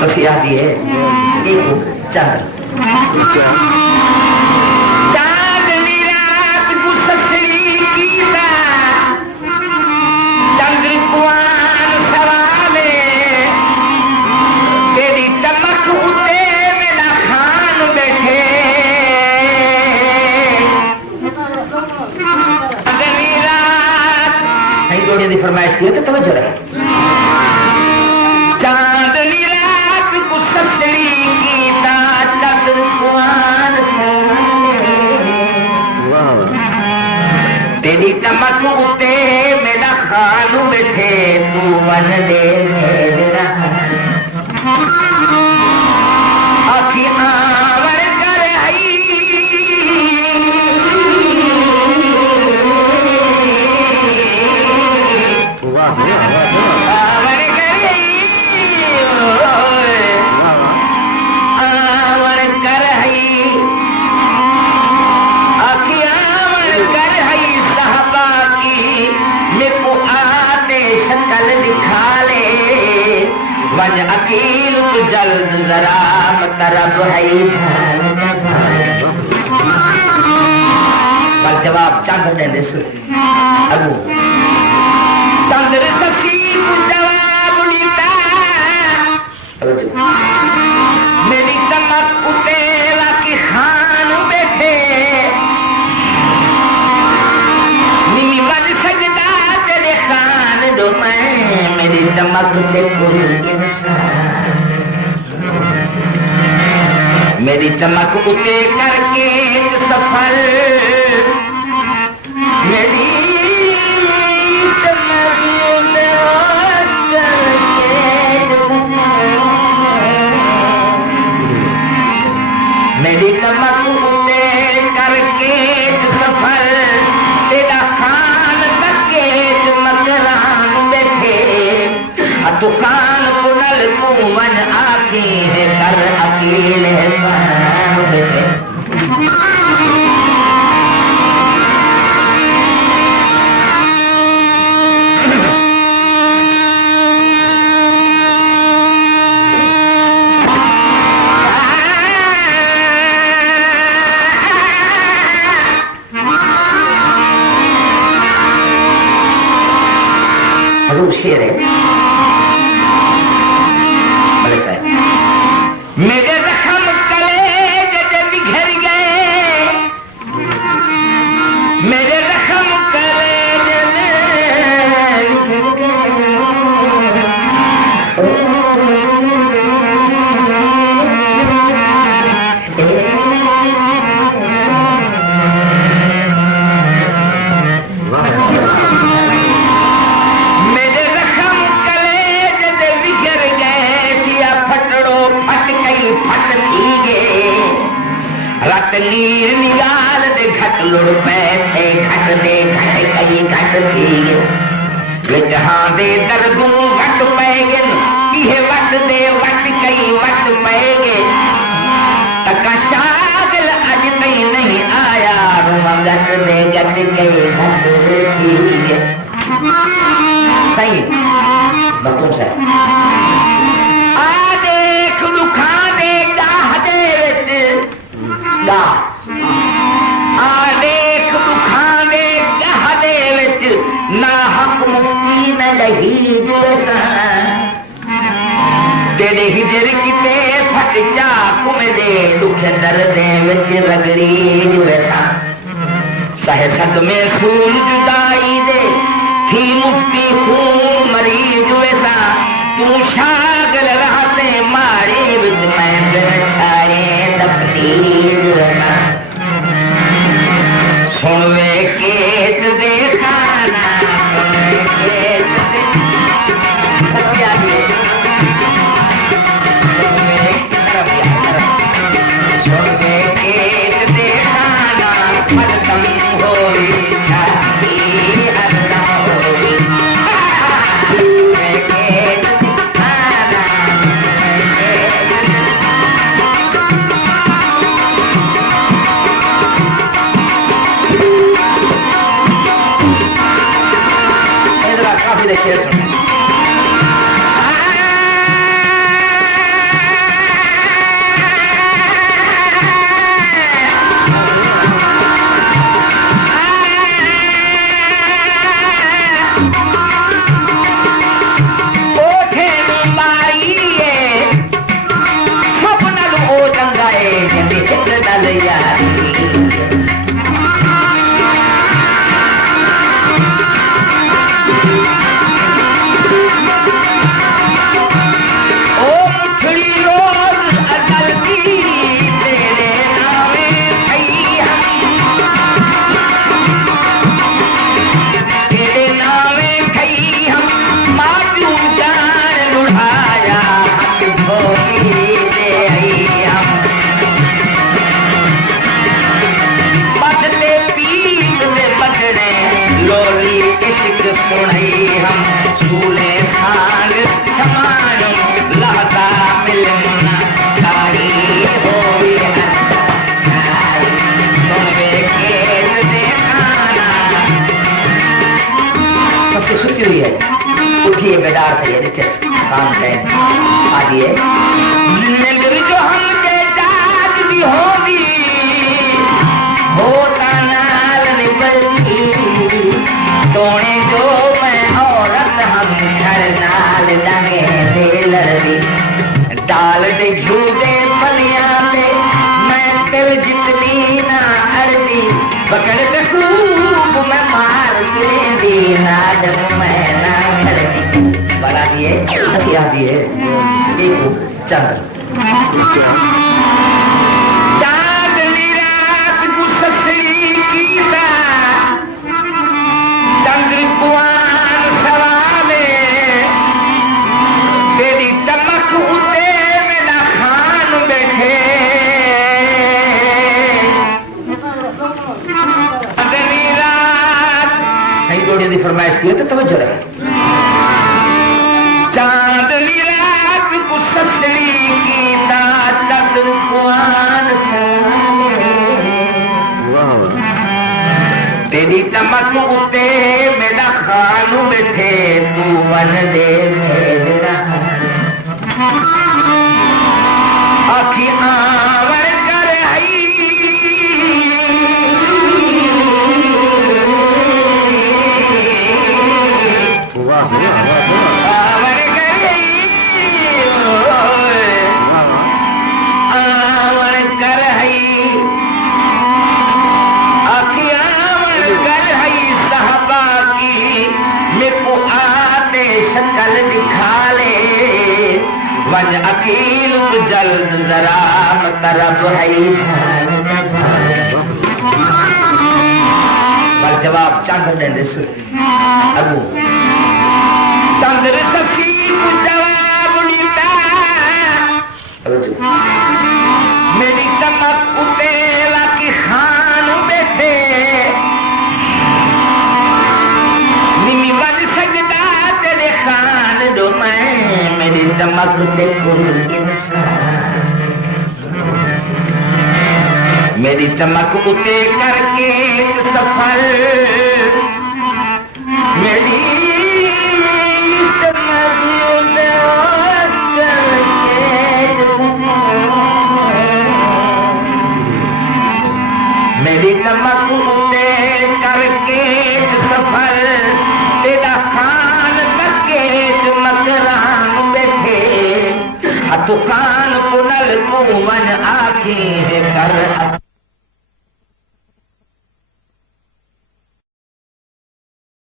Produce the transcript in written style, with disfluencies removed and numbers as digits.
ससिया दी है एक चंद्र चांदनी रात को ससरी की चंद्र कुआन सवाले तेरी चमक उते मेरा खान बैठे चांदनी रात नहीं जोड़े दी फरमाइश की तो तवज्जो रहे चांदनी रात को ससरी की चंद्र कुआन तेरी चमक उते मेरा खानू बैठे तू मन दे मेरा आखी आवर कर आई आवर कर आवर कर आखी आवर कर साहबा की मेरे को आते शक्ल दिखा ले वन अकील तू जल्द जरा तरफ है पर जवाब चंद देंदे सु अगू चंद्र सखी को जवाब नीता मेरी चमक उतेला की खान बैठे निमी बज सजदा तेरे खान दो मैं मेरी चमक देखो मेरी चमक उते करके सफल मेरी चमक उते मेरी चमक उते करके सफल तेरा खान करके मकरान बैठे दुकान कुनल कुवन आके कर अकेले शेर है मेरे जख्म कलेज बिखर गए मेरे जख्म कलेज नीर निगाल दे घट लुड़ पैसे घट दे घट कई घट थी जहां दे दर्दू घट पैगन ये वट दे वट कई वट पैगे तका शागल अज तई नहीं आया घट दे घट कई घट थी सही बकुम से आ देख लुखा दे गाह दे देख दुखाने गह दे ना हक मुक्ति न लगी तेरे हिजर किते फट चाक मेरे दुख दर्द विच रगड़ी वैसा सहसत में खून जुदाई दे थी मुक्ति खून मरीज वैसा तू शागल रहते मारे विच मैं छाए तफरीज वैसा सुनवे केत देखा सुनवे केत देखा मदम होई अल्लाह होई तल यारी सुनई हम झूले सांग हमारे लहता मिलना सारी होई सुनवे के देखाना सबसे सुती हुई है उठिए बेदार थे देखिए काम है आइए नगर जो हमके जाग दी होगी होता नाल निकलती तोड़े जो मैं औरत हम घर नाल दंगे दे लड़दी डाल दे झूठे फलियां पे मैं तिल जितनी ना अड़दी पकड़ के खूब मैं मार दी ना जब मैं ना खड़दी बड़ा दिए हथिया दिए एक चंद्र फरमाइश की तो तवज्जो रहे चांदनी रात को सतरी की ताकत कुआन तेरी चमक उते मेरा खानू बैठे तू वन दे मेरा आखी आवर कर आई शक्ल दिखा ले वज अकील जल्द जरा तरफ है पर जवाब चंद्र ने अगू चंद्र सखी को जवाब नीता मेरी चमक उतेला की खान बैठे निमी बन सकता तेरे खान दो मैं मेरी चमक देखो मेरी चमक उते करके सफल मेरी मेरी चमक उते करके सफल तेरा खान करके मकरान बैठे तूफान पुनल कुवन आके कर